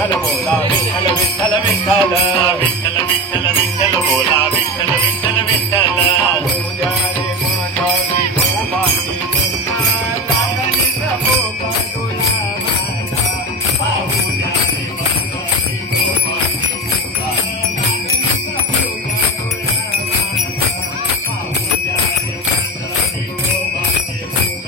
बोला विठ्ठल विठ्ठल विठ्ठल विठ्ठल विठ्ठल विठ्ठल बोला विठ्ठल विठ्ठल विठ्ठल उद्या रे माझा विठोबाची लागली भोका तुला माझा उद्या रे माझा विठोबाची उद्या रे माझा विठोबाची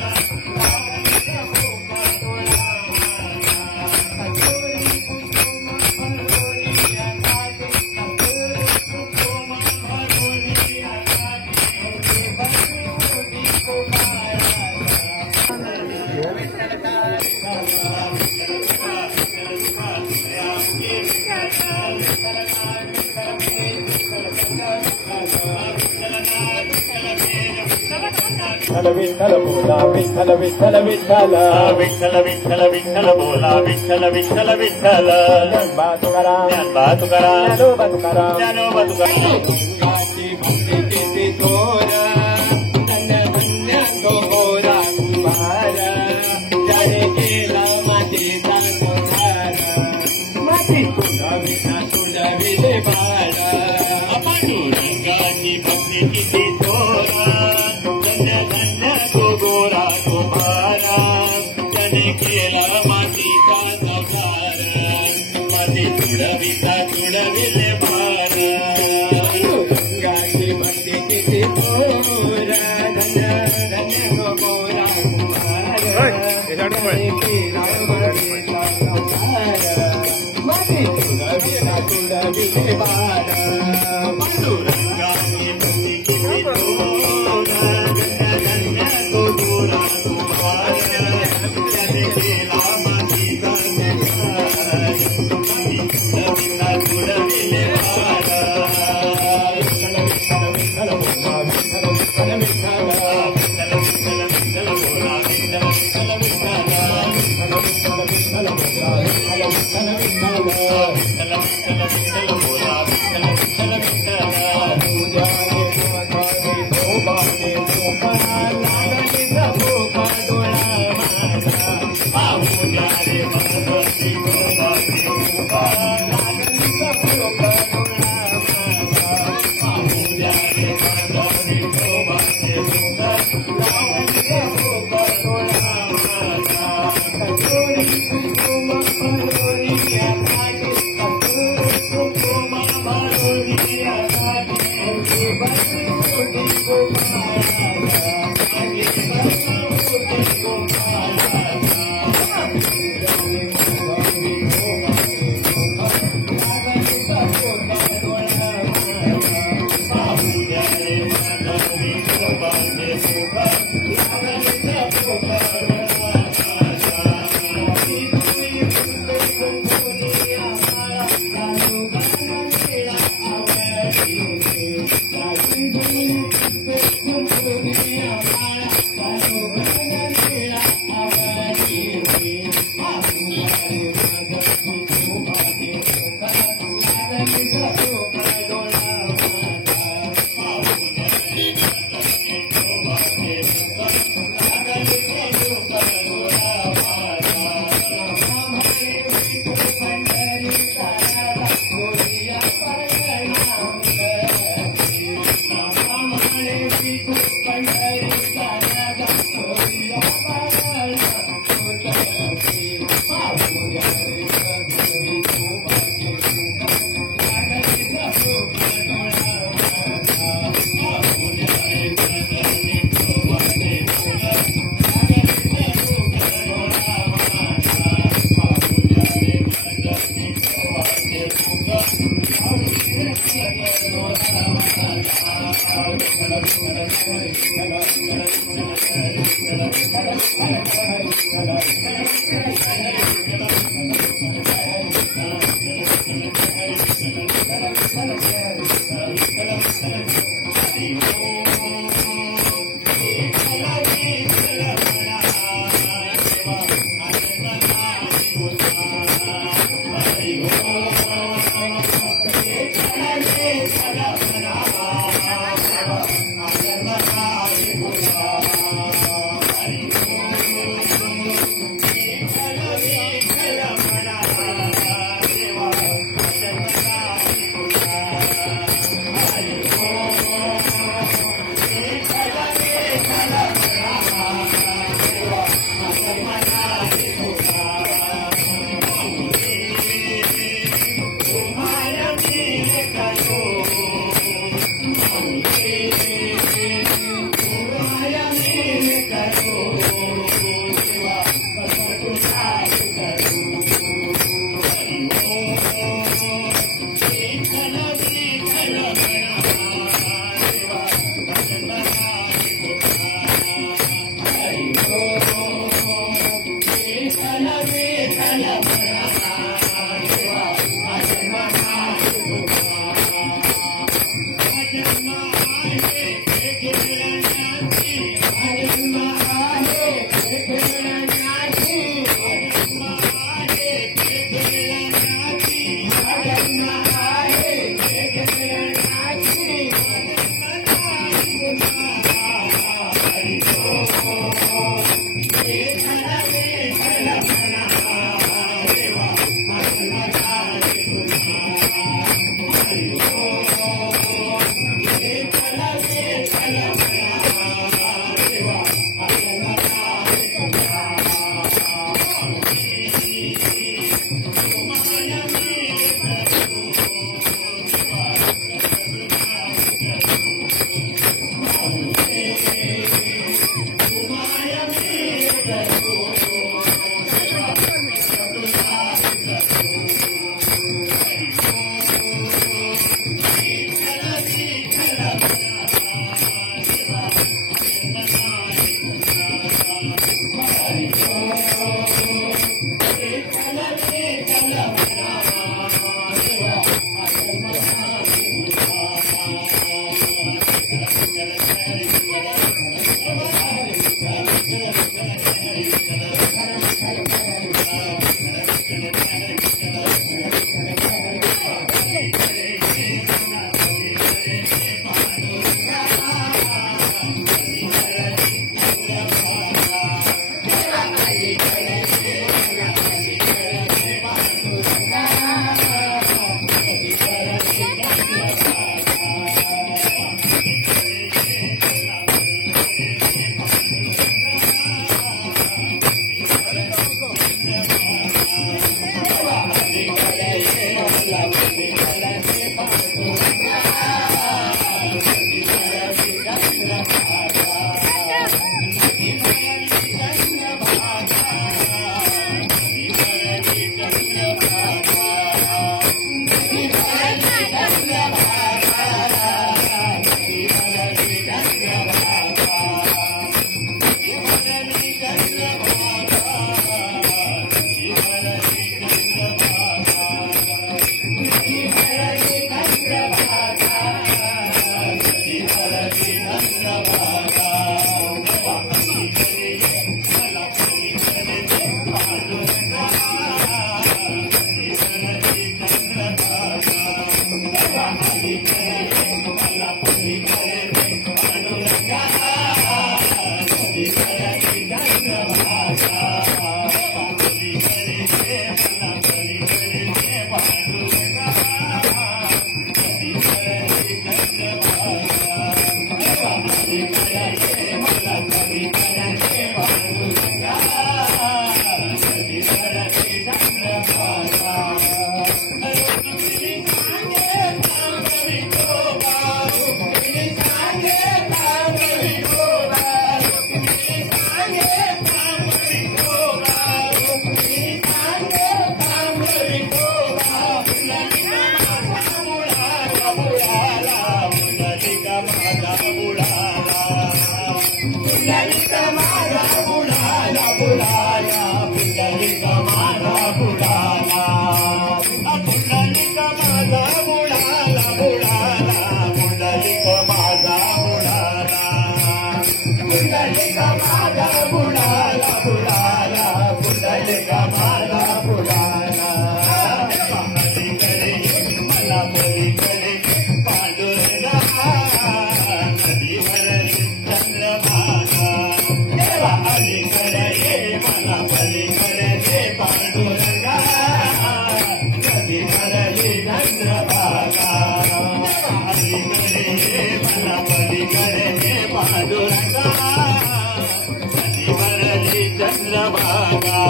विठ्ठल बोला विठ्ठल विठ्ठल विठ्ठल विठ्ठल विठ्ठल विठ्ठल बोला विठ्ठल विठ्ठल विठ्ठल ज्ञानोबा तुकाराम ज्ञानोबा तुकाराम ज्ञानोबा तुकाराम ज्ञानोबा तुकाराम तुकाची भक्ती किती थोर धन्य धन्य तो गोरा कुंभार ज्याने केला मातीचा संहार माती तुझा तुझविले बाळ पांडुरंगाची भक्ती किती थोर गोरा कुंभारा त्याने केला मातीचा संसार माती तुडविता तुडविले भार गाची भक्ती किती गोरा धन्य धन्य गोरा कुंभारा त्याने केला मातीचा संसार माती तुडविता तुडविले भार पांडुरंगाची भक्ती किती गोरा गोरा कुंभार त्याने केला मातीचा संसार तुडविता तुडविले भार विठ्ठल विठ्ठल विठ्ठल बोला विठ्ठल विठ्ठल विठ्ठल विठ्ठल विठ्ठल विठ्ठल बोला विठ्ठल विठ्ठल विठ्ठल विठ्ठल विठ्ठल विठ्ठल बोला विठ्ठल विठ्ठल विठ्ठल विठ्ठल विठ्ठल विठ्ठल बोला विठ्ठल विठ्ठल विठ्ठल पूजा रे माझा विठोबाने तुका लागली भोका डोळा माझा पूजा रे माझा विठोबाने तुका लागली भोका डोळा माझा पूजा रे माझा विठोबाने तुका लागली भोका डोळा माझा कचोरी कुंकुम भरोरी आकाशी कचोरी कुंकुम भरोरी आकाशी बसली मोठी गोपाळा आगे बसली मोठी गोपाळा चंद्रभागा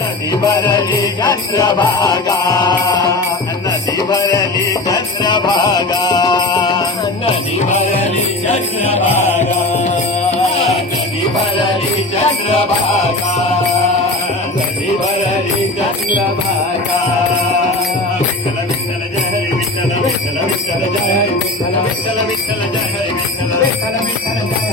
नदी भरली चंद्रभागा नदी भरली चंद्रभागा नदी भरली चंद्रभागा नदी भरली चंद्रभागा विठ्ठल विठ्ठल जय हरी विठ्ठल विठ्ठल विठ्ठल जय हरी विठ्ठल विठ्ठल विठ्ठल जय हरी विठ्ठल विठ्ठल विठ्ठल जय हरी विठ्ठल विठ्ठल जय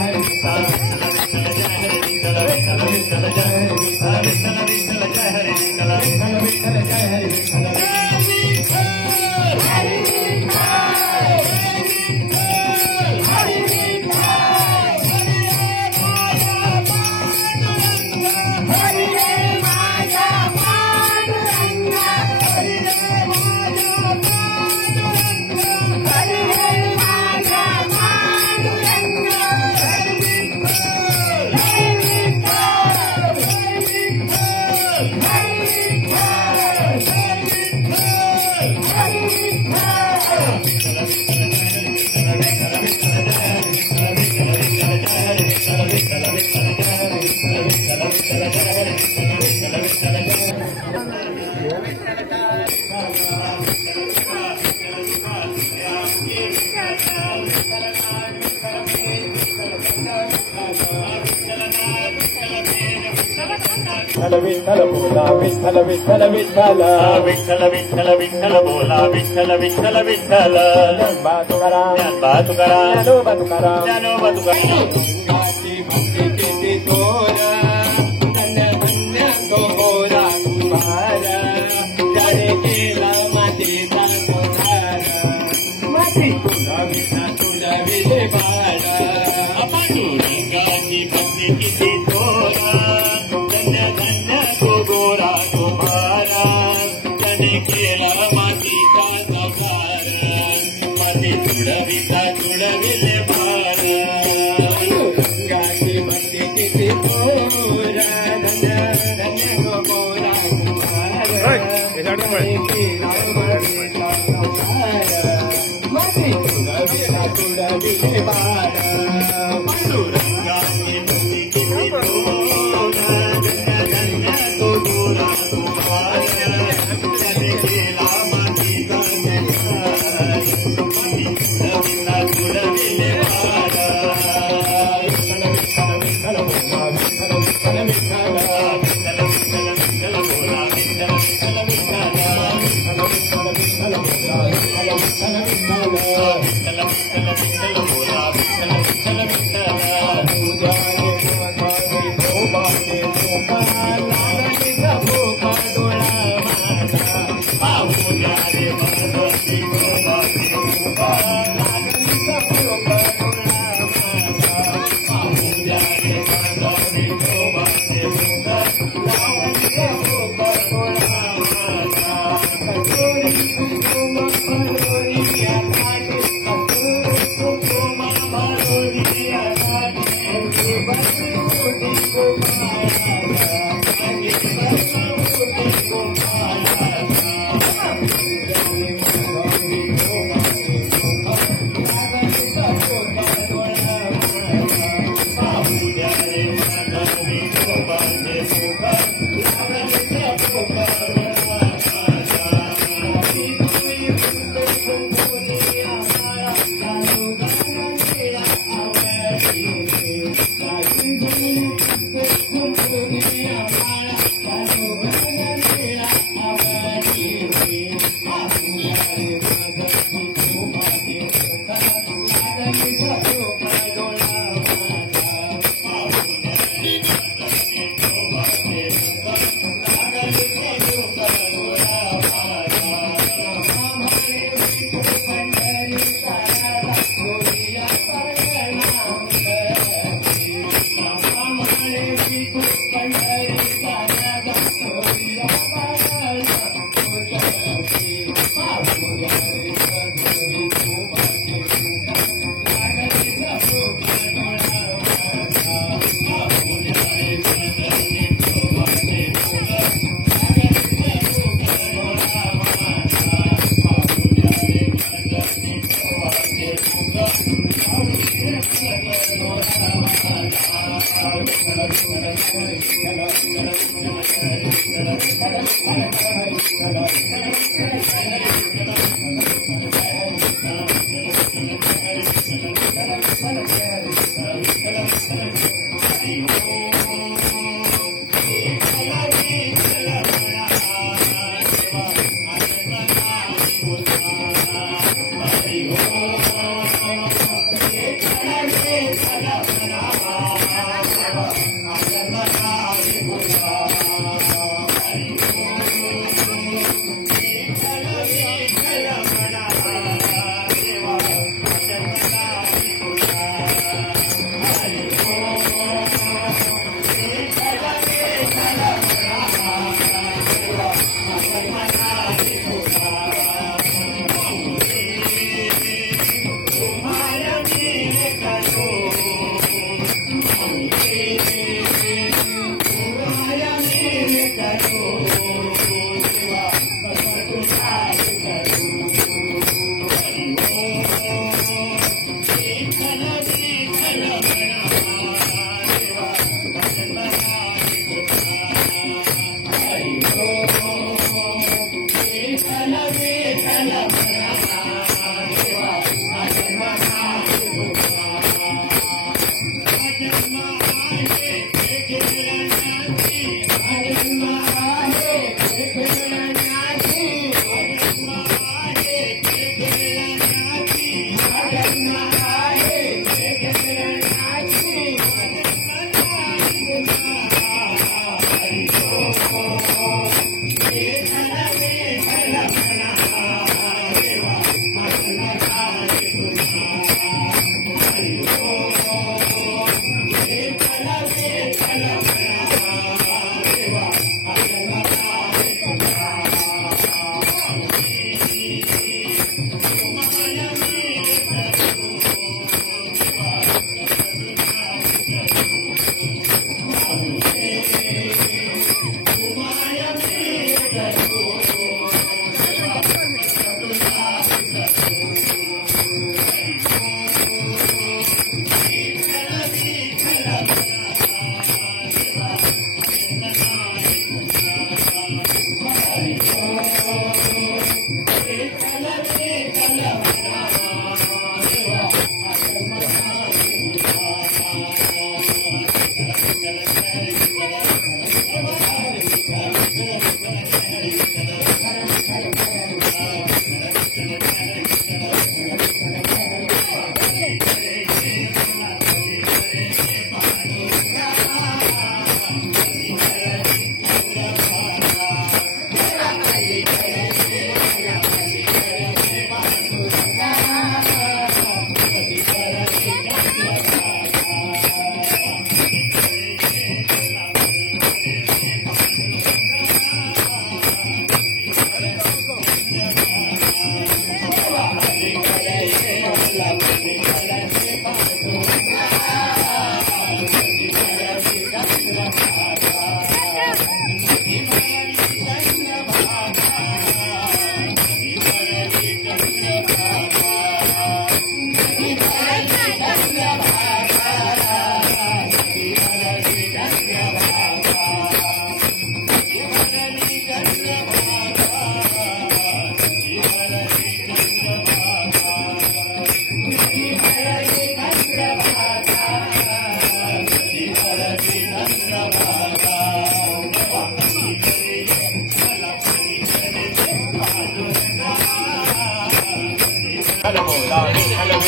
हरी विठ्ठल विठ्ठल विठ्ठल जय हरी विठ्ठल विठ्ठल विठ्ठल जय हरी विठ्ठल विठ्ठल विठ्ठल जय हरी विठ्ठल विठ्ठल विठ्ठल बोला विठ्ठल विठ्ठल विठ्ठल विठ्ठल विठ्ठल विठ्ठल बोला विठ्ठल विठ्ठल विठ्ठल ज्ञानोबा तुकाराम ज्ञानोबा तुकाराम ज्ञानोबा तुकाराम ज्ञानोबा तुकाराम भक्ती किती थोरा धन्य धन्य तो गोरा कुंभारा त्याने केला मातीचा कुंभारा माती तुला तुझ्या बाळा पांडुरंगाची भक्ती किती थोरा धन्य धन्य तो गोरा कुंभारा त्याने केला मातीचा कुंभारा माती तुडविता तुडविले बाळा पांडुरंगाची भक्ती किती थोरा धन्य धन्य तो गोरा कुंभारा त्याने केला मातीचा कुंभारा माती तुडविता तुडविले बाळा पांडुरंगाची भक्ती किती थोरा धन्य धन्य तो गोरा कुंभारा त्याने केला मातीचा कुंभारा माती तुडविता तुडविले बाळा विठ्ठल विठ्ठल बोला विठ्ठल विठ्ठल विठ्ठल विठ्ठल विठ्ठल विठ्ठल बोला विठ्ठल विठ्ठल विठ्ठल विठ्ठल विठ्ठल विठ्ठल बोला विठ्ठल विठ्ठल विठ्ठल विठ्ठल विठ्ठल विठ्ठल बोला विठ्ठल विठ्ठल विठ्ठल तुझ्या देवाचे भोबाचे भोका लागलीचा भोका डोळा माझा तुझ्या देवाचे भोबाचे भोका लागलीचा भोका डोळा माझा तुझ्या देवाचे भोबाचे भोका लागलीचा भोका डोळा माझा कटोरी कुंकुम भरोरी या काठी कटोरी कुंकुम भरोरी या काठी बसली मोठी कुंभारा बसली मोठी कुंभारा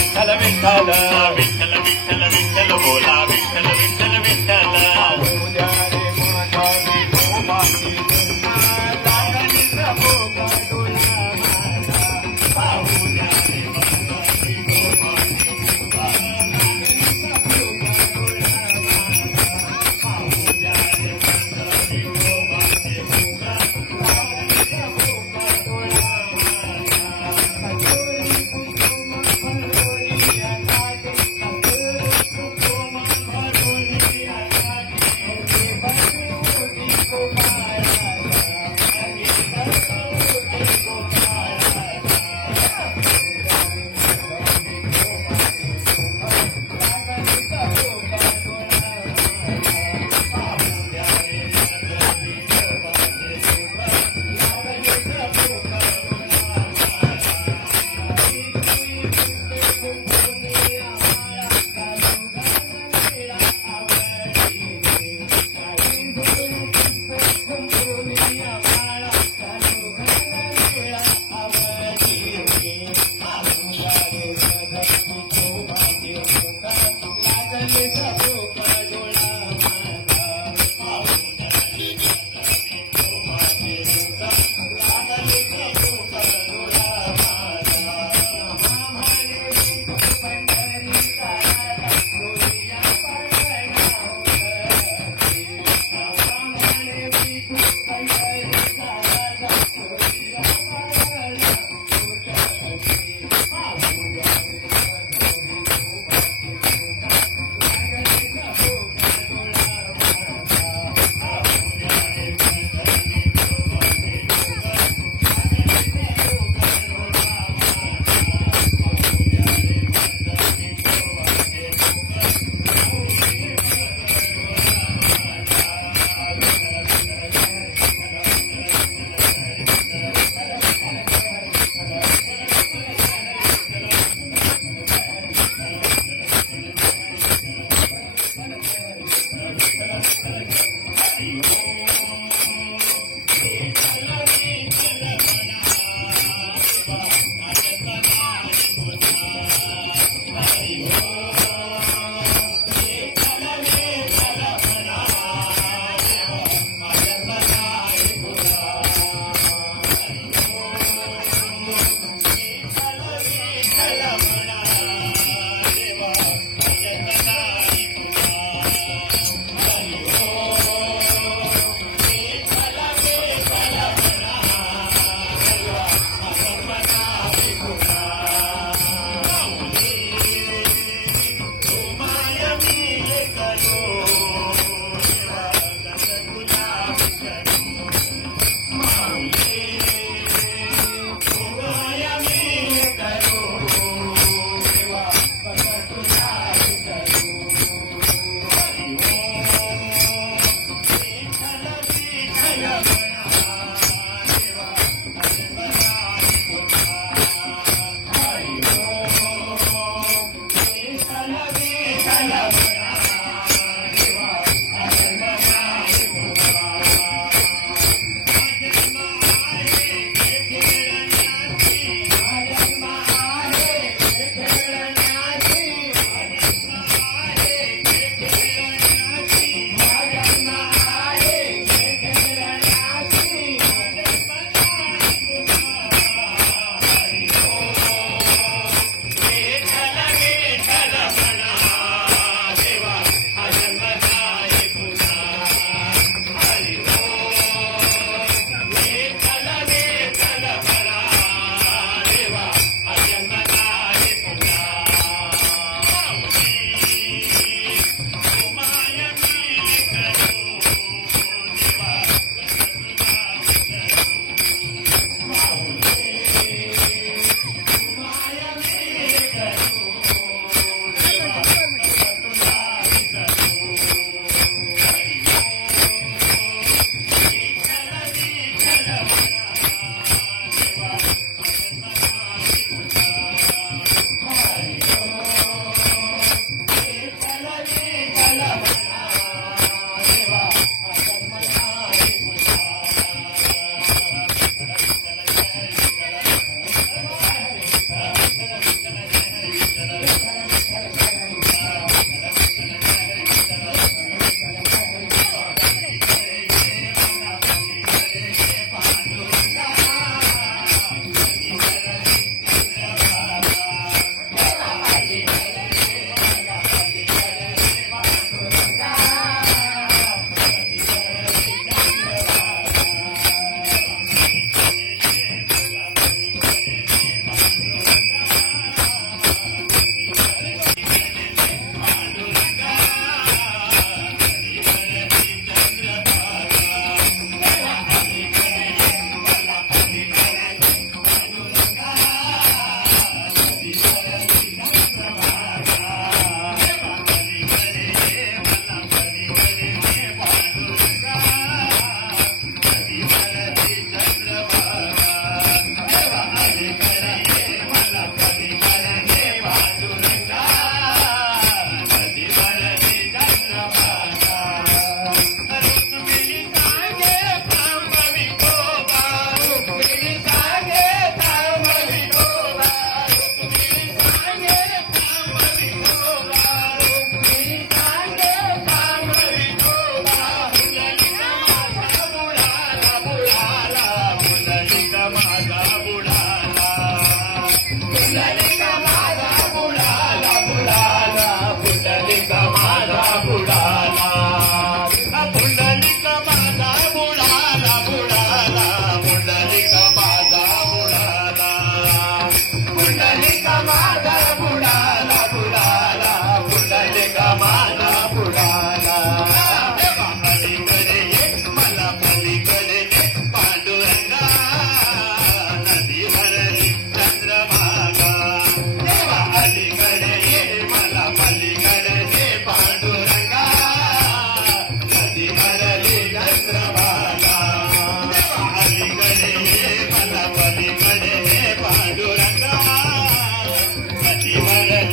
विठ्ठल विठ्ठल विठ्ठल विठ्ठल विठ्ठल बोला विठ्ठल विठ्ठल विठ्ठल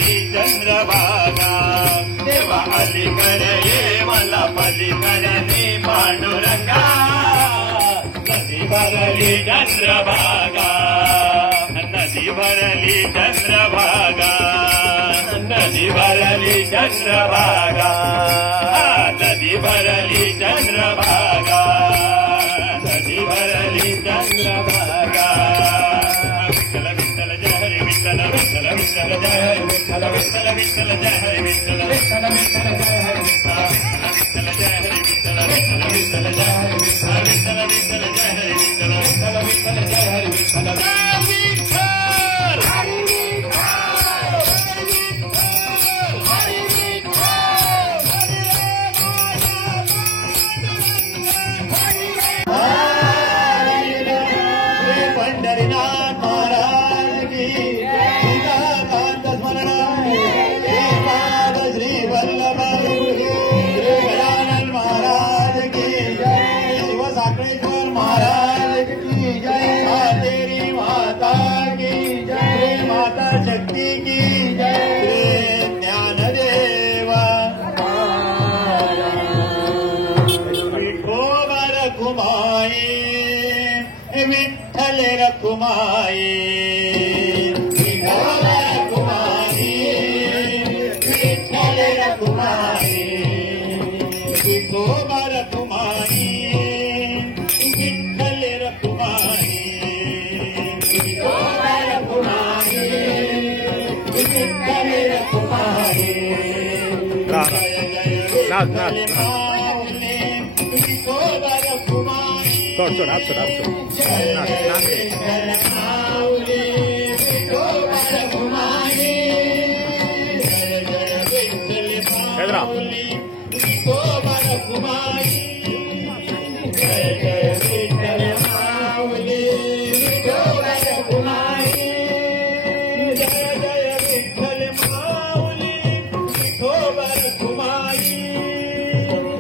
भरली चंद्रभागा देवा अलीकडे ये मला पलीकडे पांडुरंगा नदी भरली चंद्रभागा नदी भरली चंद्रभागा नदी भरली चंद्रभागा नदी भरली चंद्रभागा नदी भरली चंद्रभागा विठ्ठल विठ्ठल जय हरी विठ्ठल विठ्ठल विठ्ठल जय हरी विठ्ठल विठ्ठल विठ्ठल जय हरी विठ्ठल विठ्ठल विठ्ठल जय हरी विठ्ठल विठ्ठल जय हरी विठ्ठल विठ्ठल विठ्ठल जय हरी विठ्ठल विठ्ठल विठ्ठल जय हरी विठ्ठल विठ्ठल विठ्ठल जय हरी विठ्ठल पंढरीनाथ महाराज की कांत स्मरण श्री वल्लभ गजानन महाराज की शिव साखळेश्वर महाराज की जय तेरी माता की जय माता शक्ती की जय ज्ञानदेवा विठोबर कुमाई विठ्ठल रखुमाई विठोबर रखुमाई विठ्ठल रखुमाई विठोबर रखुमाई विठ्ठल रखुमाई विठोबर रखुमाई विठ्ठल रखुमाई जय जय विठ्ठल माऊली विठोबर रखुमाई Sound. जय जय विठ्ठल माऊली विठोबर रखुमाई जय जय विठ्ठल माऊली विठोबर रखुमाई जय जय विठ्ठल माऊली विठोबर रखुमाई जय जय विठ्ठल माऊली विठोबर रखुमाई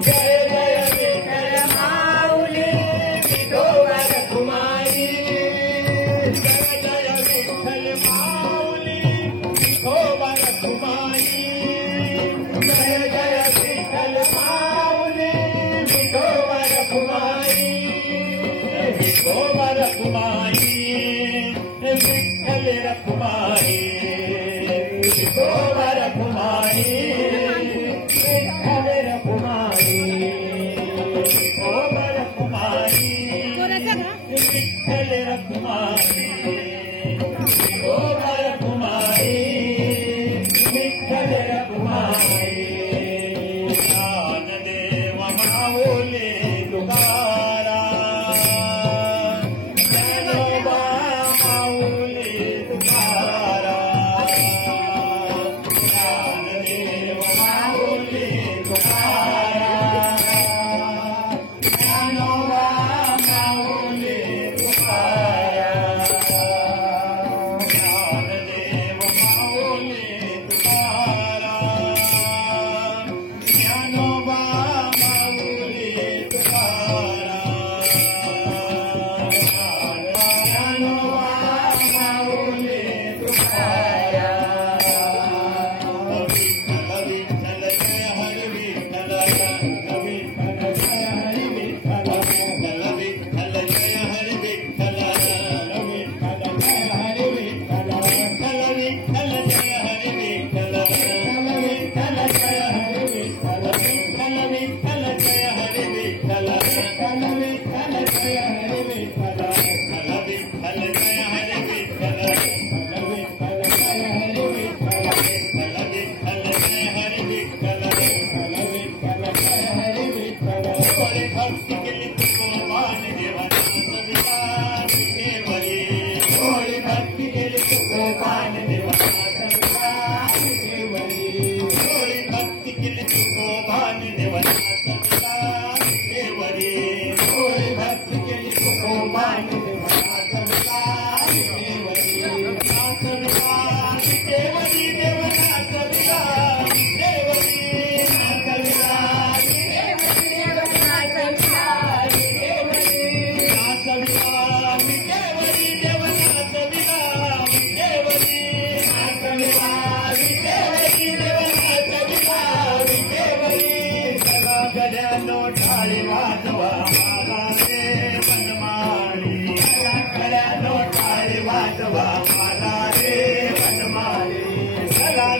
जय जय विठ्ठल माऊली विठोबर रखुमाई जय जय विठ्ठल माऊली विठोबर रखुमाई जय जय विठ्ठल माऊली विठोबर रखुमाई विठोबर रखुमाई विठ्ठल रखुमाई विठोबर रखुमाई विठ्ठल रखुमाई विठोबर रखुमाई विठ्ठल रखुमाई विठोबर रखुमाई विठ्ठल रखुमाई ज्ञानदेव माऊली तुकाराम ज्ञानोबा माऊली तुकाराम ज्ञानदेव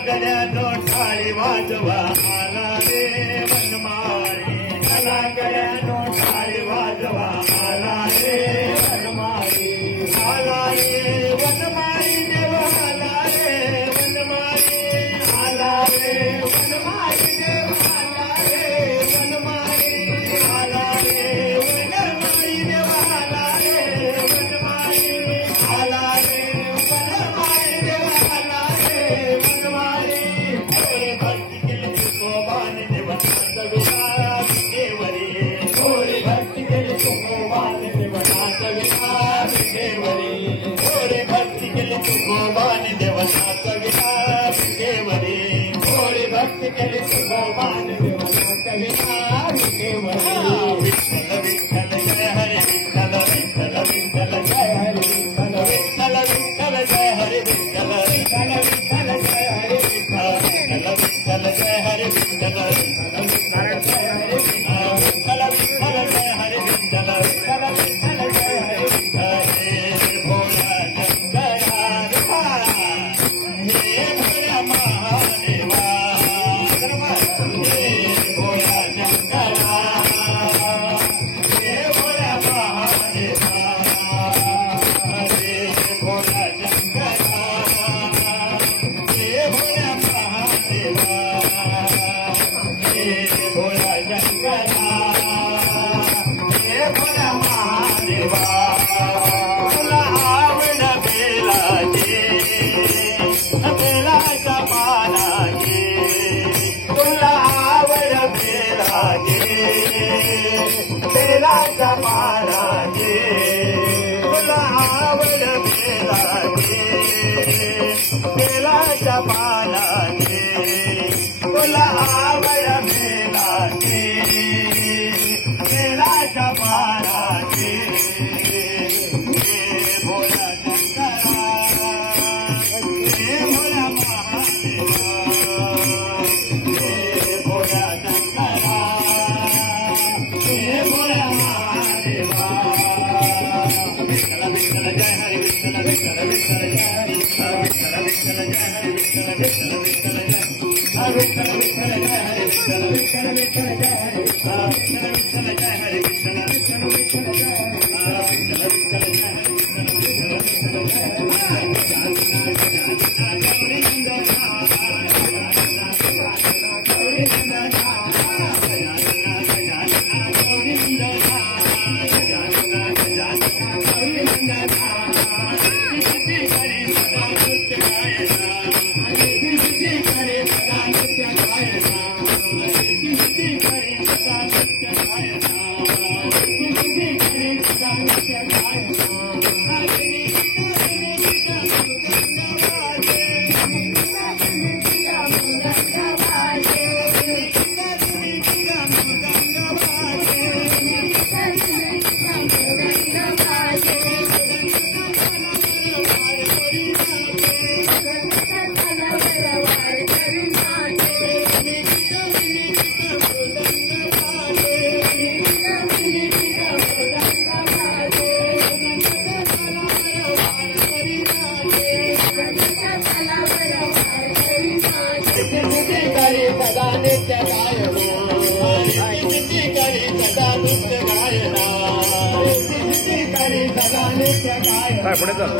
गड्यानो टाळी वाजवा आला रे वनमाळी आला गड्यानो टाळी वाजवा आला रे वनमाळी आला रे वनमाळी देव आला रे वनमाळी आला रे वनमाळी देव आला रे वनमाळी आला रे वनमाळी देव आला रे वनमाळी आला रे वनमाळी देव आला रे वनमाळी थोडे भक्ती केली तुकोबान देवनाथ विलास देवरी थोडी भक्ती केली तुकोबान देवनाथ विलास देवरी थोडी भक्ती केली तुकोबान देवनाथ विलास देवरी थोडी भक्ती केली तुकोबान देवनाथ विलास देवरी विठ्ठल विठ्ठल जय हरे विठ्ठल विठ्ठल विठ्ठल जय हरे विठ्ठल विठ्ठल विठ्ठल जय हरे विठ्ठल विठ्ठल विठ्ठल जय हरे विठ्ठल विठ्ठल विठ्ठल जय हरे विठ्ठल विठ्ठल जय हरे विठ्ठल विठ्ठल जय हरे विठ्ठल विठ्ठल विठ्ठल जय हरे विठ्ठल हे भोळा शंकरा हे भोळा महादेवा हे भोळा शंकरा हे भोळा महादेवा हे भोळा शंकरा हे भोळा महादेवा हे भोळा शंकरा हे भोळा महादेवा तुला आवड बेलाची बेलाचा पानाची तुला आवड बेलाची बेलाचा पानाची तुला आवड बेलाची बेलाच्या पानाची तुला आवड बेलाची बेलाच्या पानाची हे भोळा शंकरा हे भोळा महादेवा हे भोळा शंकरा हे भोळा महादेवा विठ्ठल विठ्ठल जय हरे विठ्ठल विठ्ठल विठ्ठल जय हरे विठ्ठल विठ्ठल जय हरे विठ्ठल विठ्ठल विठ्ठल जय विठ्ठल विठ्ठल जय हरे विठ्ठल विठ्ठल विठ्ठल जय हरे विठ्ठल विठ्ठल विठ्ठल जय हरे विठ्ठल विठ्ठल विठ्ठल जय हरे विठ्ठल विठ्ठल जय हरे विठ्ठल विठ्ठल विठ्ठल जय काय पुढे चल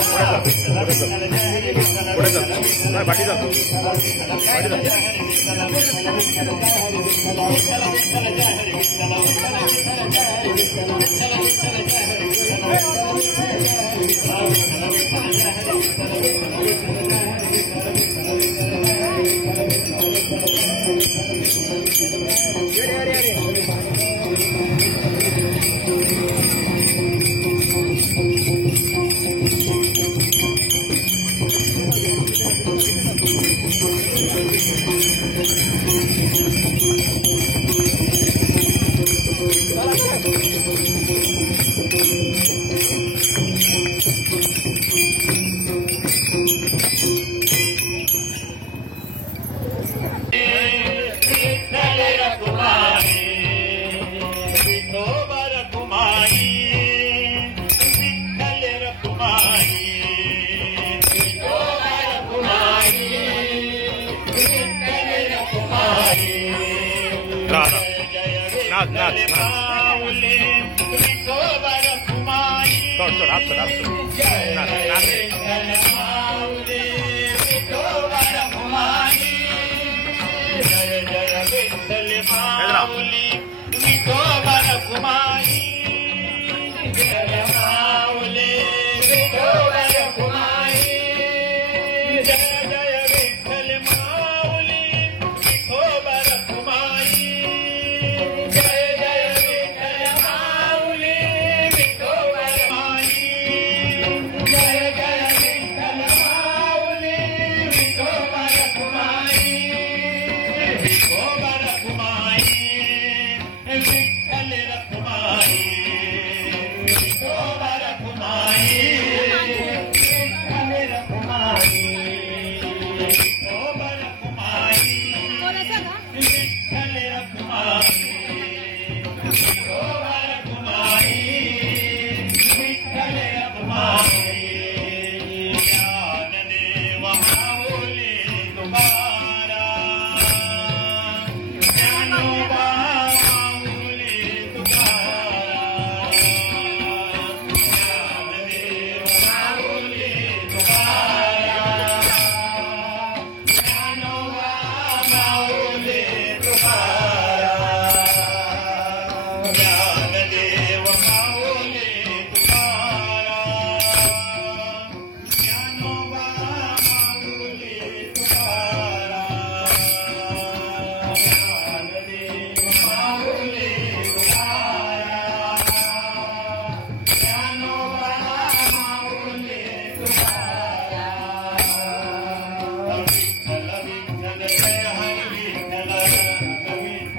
पुढे चल काय पाठी चल राधा नाच नाच नाच माऊली विठोबर कुमारी सोड सोड हात सोड नाच नाच माऊली विठोबर कुमारी जय जय विठ्ठल माऊली विठोबर कुमारी जय माऊली विठोबर कुमारी जय जय विठ्ठल माऊली विठोबर कुमारी जय जय विठ्ठल माऊली विठोबर कुमारी जय जय विठ्ठल माऊली विठोबर कुमारी विठोबर कुमारी विठ्ठल रखुमाई विठोबर कुमारी विठ्ठल रखुमाई विठोबर कुमारी विठ्ठल रखुमाई विठोबर कुमारी विठ्ठल रखुमाई ज्ञानदेव माऊली तुकारा ज्ञानोबा माऊली तुकारा ज्ञानदेव माऊली तुकारा ज्ञानोबा माऊली तुकारा ज्ञानदेव माऊली तुकारा ज्ञानोबा माऊली तुकारा ज्ञानदेव माऊली तुकारा ज्ञानोबा माऊली तुकारा विठ्ठल विठ्ठल जय हरी विठ्ठल विठ्ठल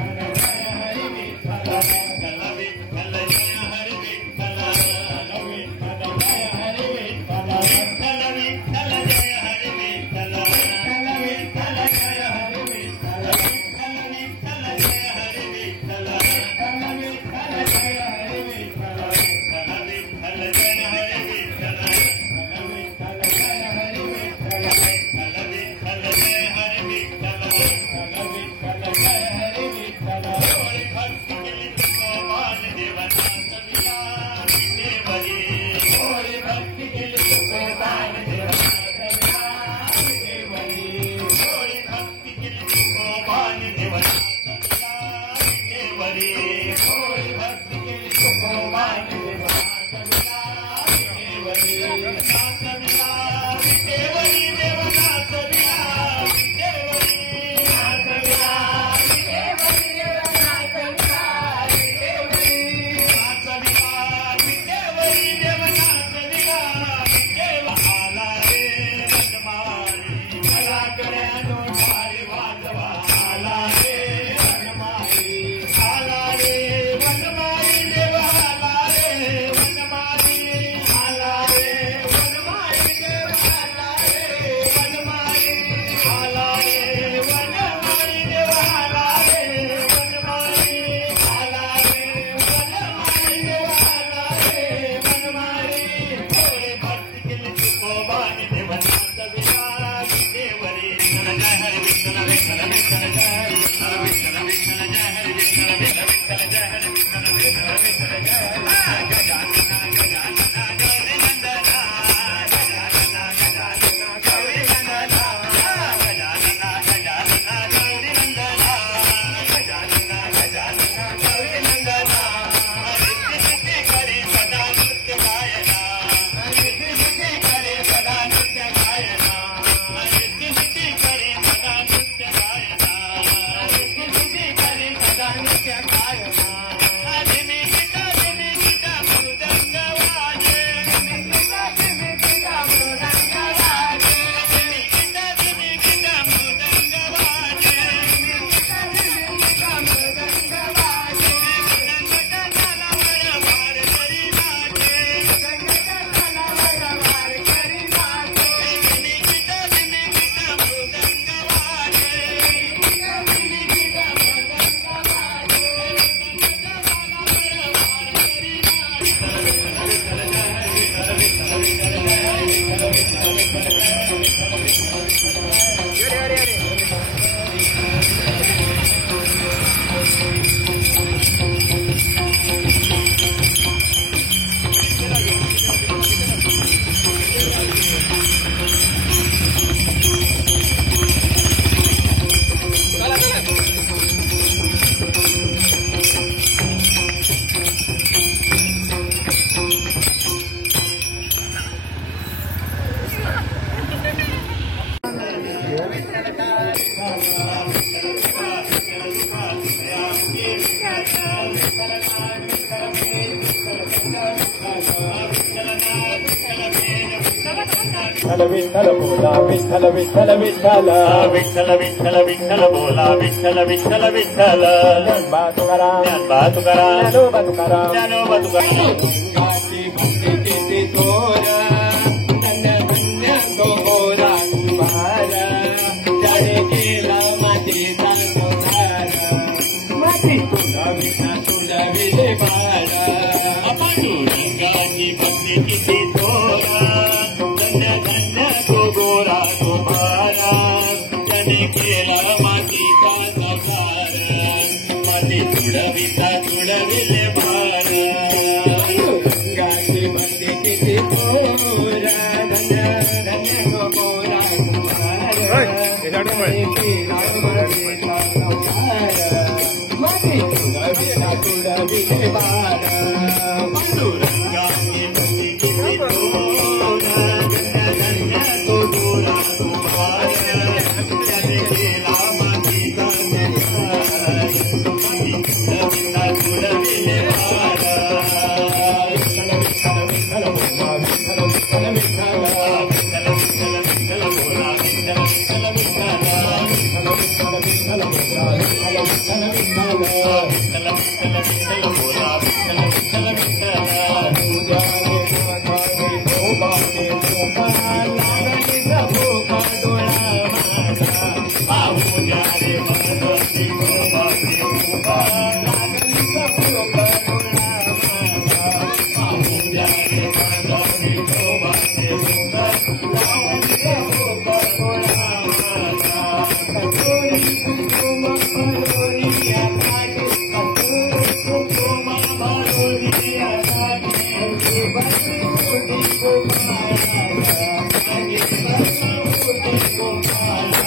विठ्ठल विठ्ठल बोला विठ्ठल विठ्ठल विठ्ठल विठ्ठल विठ्ठल विठ्ठल बोला विठ्ठल विठ्ठल विठ्ठल ज्ञानोबा तुकाराम ज्ञानोबा तुकाराम ज्ञानोबा तुकाराम गंगाची भक्ती किती थोर धन्य धन्य तो गोरा कुंभार त्याने केला मातीचा संसार माती तुझा विना तुझा विले बाळ गंगाची भक्ती किती थोर धन्य धन्य तो गोरा कुंभार त्याने केला मातीचा संसार माती तुडविता तुडविले बाळ गंगाची भक्ती किती थोर धन्य धन्य तो गोरा कुंभार त्याने केला मातीचा संसार माती तुडविता तुडविले बाळ पांडुरंगाची भक्ती किती थोर धन्य धन्य तो गोरा कुंभार त्याने केला मातीचा संसार माती तुडविता तुडविले बाळ विठ्ठल विठ्ठल विठ्ठल बोला विठ्ठल विठ्ठल विठ्ठल विठ्ठल विठ्ठल विठ्ठल बोला विठ्ठल विठ्ठल विठ्ठल विठ्ठल विठ्ठल विठ्ठल बोला विठ्ठल विठ्ठल विठ्ठल विठ्ठल विठ्ठल विठ्ठल बोला विठ्ठल विठ्ठल विठ्ठल पूजा देवाची शोभा देवोबा लागलीचा भोका डोळा माझा पूजा देवाची शोभा देवोबा लागलीचा भोका डोळा माझा पूजा देवाची शोभा देवोबा लागलीचा भोका डोळा माझा कटोरी कुंकुम भरोरी आकाशे कटोरी कुंकुम भरोरी आकाशे बसली मोठी गोपाळाचा माझी बसली मोठी गोपाळाचा